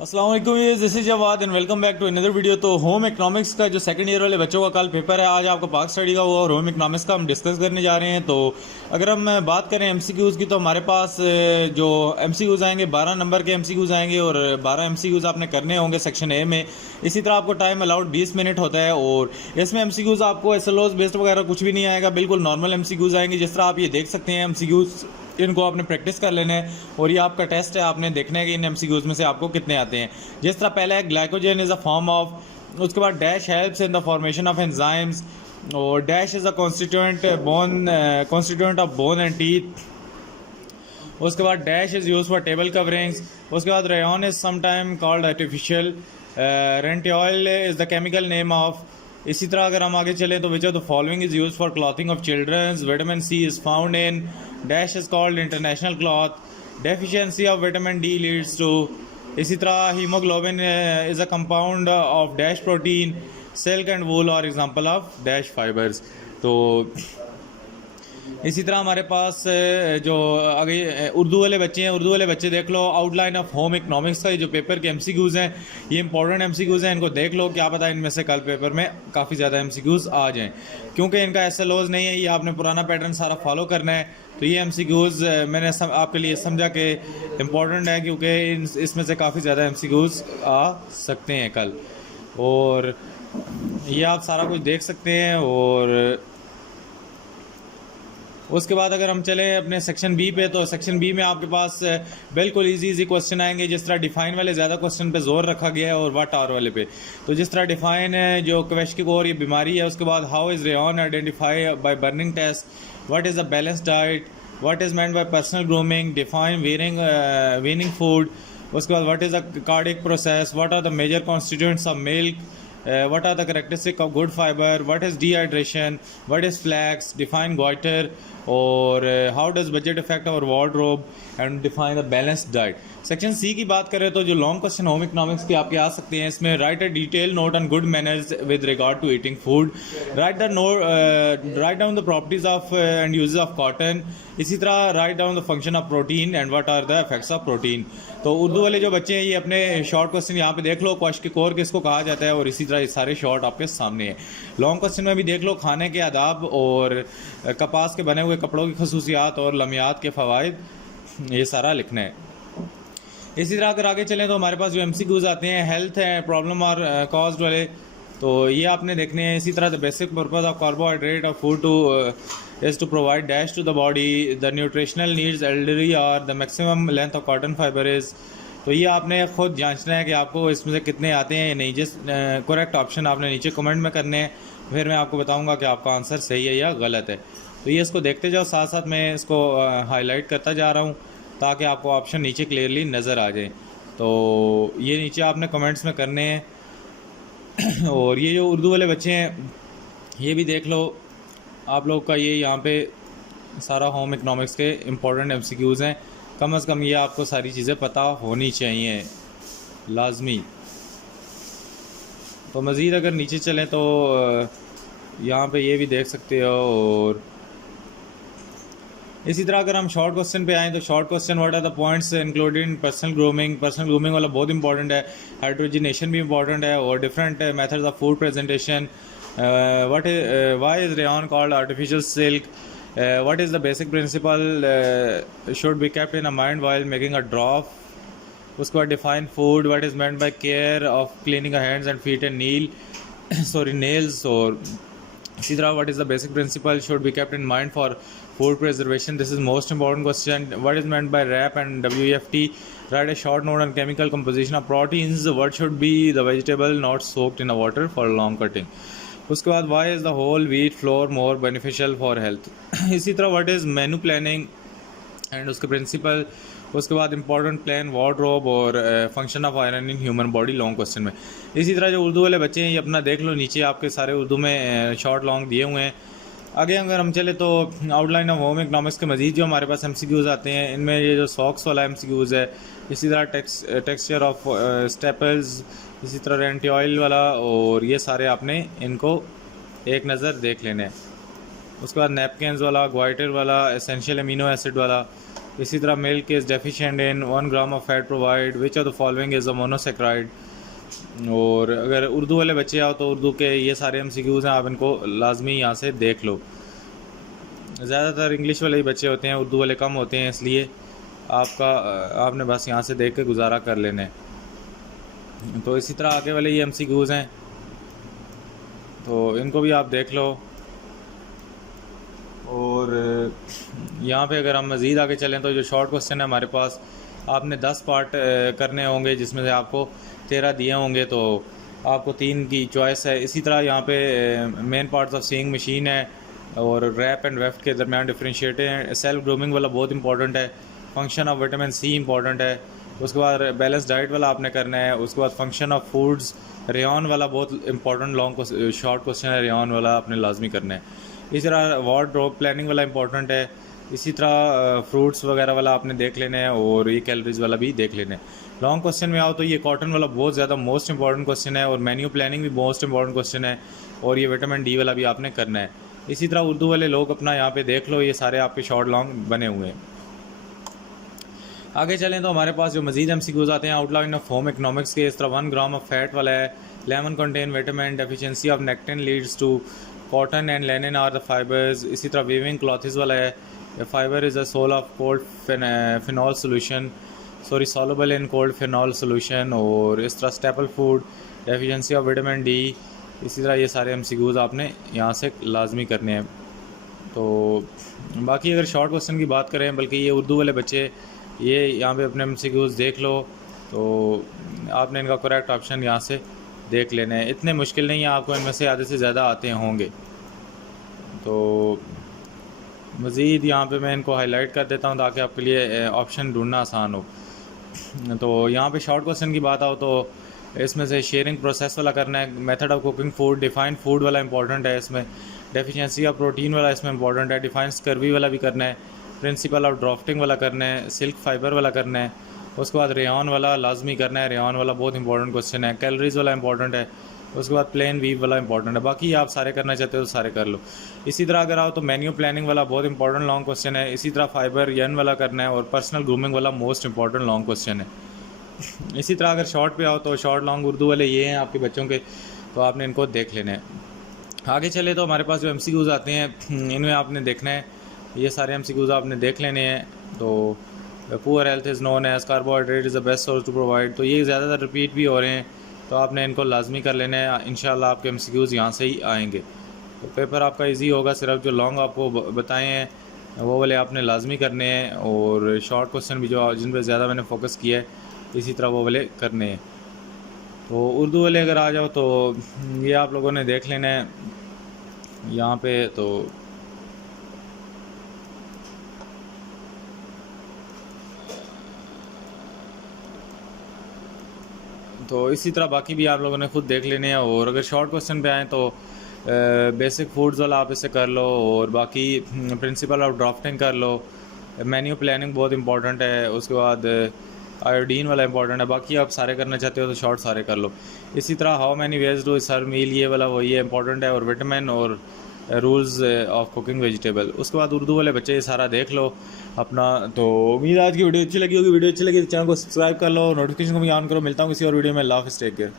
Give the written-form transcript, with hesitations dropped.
अस्सलाम वालेकुम, this is Jawad and welcome back to another video. तो होम इकोनॉमिक्स का जो सेकंड ईयर वाले बच्चों का कल पेपर है, आज आपका पाक स्टडी का हुआ और होम इकोनॉमिक्स का हम डिस्कस करने जा रहे हैं। तो अगर हम बात करें एमसीक्यूज़ की, तो हमारे पास जो एमसीक्यूज़ आएंगे 12 नंबर के एमसीक्यूज़ आएंगे और 12 एमसीक्यूज़ आपने करने होंगे सेक्शन ए में। इसी तरह आपको टाइम अलाउड 20 मिनट होता है और इसमें एमसीक्यूज़ आपको एसएलओज बेस्ड वगैरह कुछ भी नहीं आएगा, बिल्कुल नॉर्मल एमसीक्यूज़ आएंगे। जिस तरह आप ये देख सकते हैं एमसीक्यूज़, इनको आपने प्रैक्टिस कर लेना है और ये आपका टेस्ट है, आपने देखना है कि इन एमसीक्यूज़ में से आपको कितने आते हैं। जिस तरह पहला है glycogen is a form of, उसके बाद dash helps in the formation of enzymes और dash is a constituent of bone and teeth. उसके बाद dash is use for table coverings. उसके बाद rayon is sometime called artificial. Retinol is the chemical name of. इसी तरह अगर हम आगे चलें तो which of the following is use for clothing of childrens. Vitamin C is found in dash is called international cloth. Deficiency of vitamin D leads to. इसी तरह haemoglobin is a compound of dash protein. Silk and wool और example of dash fibres. तो इसी तरह हमारे पास जो आगे उर्दू वाले बच्चे हैं, उर्दू वाले बच्चे देख लो आउटलाइन ऑफ होम इकोनॉमिक्स का जो पेपर के एमसीक्यूज़ हैं, ये इंपॉर्टेंट एमसीक्यूज़ हैं, इनको देख लो, क्या पता इनमें से कल पेपर में काफ़ी ज़्यादा एमसीक्यूज़ आ जाएं। क्योंकि इनका एसएलओज नहीं है, ये आपने पुराना पैटर्न सारा फॉलो करना है। तो ये एमसीक्यूज़ मैंने आपके लिए समझा कि इम्पॉर्टेंट है, क्योंकि इसमें से काफ़ी ज़्यादा एमसीक्यूज़ आ सकते हैं कल। और ये आप सारा कुछ देख सकते हैं। और उसके बाद अगर हम चलें अपने सेक्शन बी पे, तो सेक्शन बी में आपके पास बिल्कुल इजी क्वेश्चन आएंगे। जिस तरह डिफाइन वाले ज़्यादा क्वेश्चन पे जोर रखा गया है और व्हाट आर वाले पे। तो जिस तरह डिफाइन है जो क्वेश्चन ये बीमारी है, उसके बाद how is rayon identify by burning test, what is a balance diet, what is meant by personal grooming, define weaning food. उसके बाद what is a curdic process, what are the major constituents of milk, what are the characteristics of good fiber, what is dehydration, what is flax, define goiter, और how does budget affect our wardrobe and define the balanced diet। Section C की बात करें तो जो long question home economics के आपके आ सकते हैं, इसमें write a detail note on good manners with regard to eating food, write down the properties of and uses of cotton. इसी तरह write down the function of protein and what are the effects of protein. तो उर्दू वाले जो बच्चे हैं, ये अपने short question यहाँ पे देख लो, क्वेश्चन कोर किसको कहा जाता है, और इसी तरह ये सारे शॉर्ट आपके सामने हैं। लॉन्ग क्वेश्चन में भी देख लो खाने के आदाब और कपास के बने हुए कपड़ों की खसूसियात और लम्यात के फ़वाइद, ये सारा लिखना है। इसी तरह अगर आगे चलें तो हमारे पास जो एमसीक्यूज़ आते हैं हेल्थ है, प्रॉब्लम और कॉज वाले, तो ये आपने देखने हैं। इसी तरह the basic purpose of carbohydrate of food to is to provide dash to the body, the nutritional needs elderly और the maximum length of cotton fibre is. तो ये आपने खुद जांचना है कि आपको इसमें से कितने आते हैं या नहीं। जिस करेक्ट ऑप्शन आपने नीचे कमेंट में करने हैं, फिर मैं आपको बताऊंगा कि आपका आंसर सही है या गलत है। तो ये इसको देखते जाओ, साथ साथ मैं इसको हाईलाइट करता जा रहा हूँ ताकि आपको ऑप्शन नीचे क्लियरली नज़र आ जाए। तो ये नीचे आपने कमेंट्स में करने हैं। और ये जो उर्दू वाले बच्चे हैं, ये भी देख लो आप लोग का, ये यहाँ पे सारा होम इकोनॉमिक्स के इम्पोर्टेंट एमसीक्यूज़ हैं। कम से कम ये आपको सारी चीज़ें पता होनी चाहिए लाजमी। तो मज़ीद अगर नीचे चलें तो यहाँ पे ये भी देख सकते हो। और इसी तरह अगर हम शॉर्ट क्वेश्चन पे आएँ तो short question what are the points included in personal grooming. Personal grooming वाला बहुत इंपॉर्टेंट है। हाइड्रोजिनेशन भी इंपॉर्टेंट है और different methods of food presentation. Why is rayon called artificial silk, what is the basic principle should be kept in a mind while making a drop. उसके बाद define food, what is meant by care of cleaning hands and feet and nails. और इसी तरह what is the basic principle should be kept in mind for food preservation, this is most important question. What is meant by RAP and WFT? Write a short note on chemical composition of proteins. What should be the vegetable not soaked in a water for long cutting? उसके बाद why is the whole wheat flour more beneficial for health? इसी तरह what is menu planning and उसके principle। उसके बाद important plan, wardrobe और function of iron in human body long question में। इसी तरह जो उर्दू वाले बच्चे हैं, ये अपना देख लो, नीचे आपके सारे उर्दू में शॉर्ट लॉन्ग दिए हुए हैं। आगे अगर हम चले तो आउटलाइन ऑफ होम इकोनॉमिक्स के मजीद जो हमारे पास एमसीक्यूज़ आते हैं, इनमें ये जो सॉक्स वाला एमसीक्यूज़ है, इसी तरह टेक्सचर ऑफ स्टेपल्स, इसी तरह रेंटी ऑयल वाला, और ये सारे आपने इनको एक नज़र देख लेने हैं। उसके बाद नैपकिन्स वाला, ग्वाइटर वाला, एसेंशियल अमीनो एसिड वाला, इसी तरह milk is deficient in 1 gram of fat provide, which of the following is a monosaccharide. और अगर उर्दू वाले बच्चे आओ तो उर्दू के ये सारे MCQs हैं, आप इनको लाजमी यहाँ से देख लो। ज़्यादातर इंग्लिश वाले ही बच्चे होते हैं, उर्दू वाले कम होते हैं, इसलिए आपने बस यहाँ से देख के गुजारा कर लेना है। तो इसी तरह आगे वाले ये MCQs हैं, तो इनको भी आप देख लो। और यहाँ पे अगर हम मज़ीद आगे चलें तो जो शॉर्ट क्वेश्चन है हमारे पास, आपने 10 पार्ट करने होंगे, जिसमें से आपको 13 दिए होंगे, तो आपको 3 की चॉइस है। इसी तरह यहाँ पे main parts of seeing machine है और रैप एंड वेफ्ट के दरमियान डिफरेंशिएट है। सेल्फ ग्रूमिंग वाला बहुत इंपॉर्टेंट है। Function of vitamin C important है। उसके बाद बैलेंस डाइट वाला आपने करना है। उसके बाद फंक्शन ऑफ फूड्स, रेयन वाला बहुत इंपॉर्टेंट लॉन्ग शॉर्ट क्वेश्चन है, रेयन वाला आपने लाजमी करना है। इसी तरह वार्डरोब प्लानिंग वाला इंपॉर्टेंट है। इसी तरह फ्रूट्स वगैरह वाला आपने देख लेना है और ये कैलोरीज वाला भी देख लेना है। लॉन्ग क्वेश्चन में आओ तो ये कॉटन वाला बहुत ज़्यादा मोस्ट इंपॉर्टेंट क्वेश्चन है और मेन्यू प्लानिंग भी मोस्ट इंपॉर्टेंट क्वेश्चन है और ये विटामिन D वाला भी आपने करना है। इसी तरह उर्दू वाले लोग अपना यहाँ पे देख लो, ये सारे आपके शॉर्ट लॉन्ग बने हुए हैं। आगे चलें तो हमारे पास जो मजीद MCQs आते हैं, आउटलाइन ऑफ होम इकोनॉमिक्स के, इस तरह 1 ग्राम ऑफ फैट वाला है। Lemon contain vitamin, deficiency of nectin leads to cotton and linen are the fibres. इसी तरह वीविंग क्लॉथ्स वाला है, fibre is a sol of cold phenol solution, soluble in cold phenol solution. और इस तरह staple food, deficiency of vitamin D। इसी तरह ये सारे MCQs आपने यहाँ से लाजमी करने हैं। तो बाकी अगर शॉर्ट क्वेश्चन की बात करें, बल्कि ये उर्दू वाले बच्चे ये यहाँ पे अपने MCQs देख लो, तो आपने इनका करेक्ट ऑप्शन यहाँ से देख लेना है। इतने मुश्किल नहीं है, आपको इनमें से आधे से ज़्यादा आते होंगे। तो मज़ीद यहाँ पे मैं इनको हाईलाइट कर देता हूँ ताकि आपके लिए ऑप्शन ढूंढना आसान हो। तो यहाँ पे शॉर्ट क्वेश्चन की बात आओ तो इसमें से शेयरिंग प्रोसेस वाला करना है। Method of cooking food, define food वाला इंपॉर्टेंट है इसमें। डेफिशिएंसी ऑफ प्रोटीन वाला इसमें इंपॉर्टेंट है। डिफाइन स्कर्वी वाला भी करना है। प्रिंसिपल ऑफ ड्राफ्टिंग वाला करना है। सिल्क फाइबर वाला करना है। उसके बाद रेयन वाला लाजमी करना है, रेयन वाला बहुत इंपॉर्टेंट क्वेश्चन है। कैलोरीज वाला इंपॉर्टेंट है। उसके बाद प्लेन वीव वाला इंपॉर्टेंट है। बाकी आप सारे करना चाहते हो तो सारे कर लो। इसी तरह अगर आओ तो मेन्यू प्लानिंग वाला बहुत इंपॉर्टेंट लॉन्ग क्वेश्चन है। इसी तरह फाइबर यन वाला करना है और पर्सनल ग्रूमिंग वाला मोस्ट इंपॉर्टेंट लॉन्ग क्वेश्चन है। इसी तरह अगर शॉर्ट पे आओ तो शॉर्ट लॉन्ग उर्दू वाले ये हैं आपके बच्चों के, तो आपने इनको देख लेना है। आगे चले तो हमारे पास जो MCQs आते हैं इनमें आपने देखना है, ये सारे MCQs आपने देख लेने हैं। तो poor health is known as carbohydrate is the best source to provide, तो ये ज़्यादातर रिपीट भी हो रहे हैं, तो आपने इनको लाजमी कर लेना है। इंशाल्लाह आपके MCQs यहाँ से ही आएंगे, तो पेपर आपका इजी होगा। सिर्फ जो लॉन्ग आपको बताए हैं वो वाले आपने लाजमी करने हैं और शॉर्ट क्वेश्चन भी जो जिन पर ज़्यादा मैंने फोकस किया है इसी तरह वो वाले करने हैं। तो उर्दू वाले अगर आ जाओ तो ये आप लोगों ने देख लेना है यहाँ पे। तो इसी तरह बाकी भी आप लोगों ने खुद देख लेने हैं। और अगर शॉर्ट क्वेश्चन पे आएँ तो बेसिक फूड्स वाला आप इसे कर लो और बाकी प्रिंसिपल ऑफ ड्राफ्टिंग कर लो। मेन्यू प्लानिंग बहुत इंपॉर्टेंट है। उसके बाद आयोडीन वाला इंपॉर्टेंट है। बाकी आप सारे करना चाहते हो तो शॉर्ट सारे कर लो। इसी तरह how many ways do sir meal, ये वाला वो ये इंपॉर्टेंट है। और विटामिन और रूल्स ऑफ कुकिंग वेजिटेबल। उसके बाद उर्दू वाले बच्चे ये सारा देख लो अपना। तो उम्मीद आज की वीडियो अच्छी लगी होगी। वीडियो अच्छी लगी तो चैनल को सब्सक्राइब कर लो, नोटिफिकेशन को भी ऑन करो। मिलता हूँ किसी और वीडियो में। अल्लाह हाफ़िज़, टेक केयर।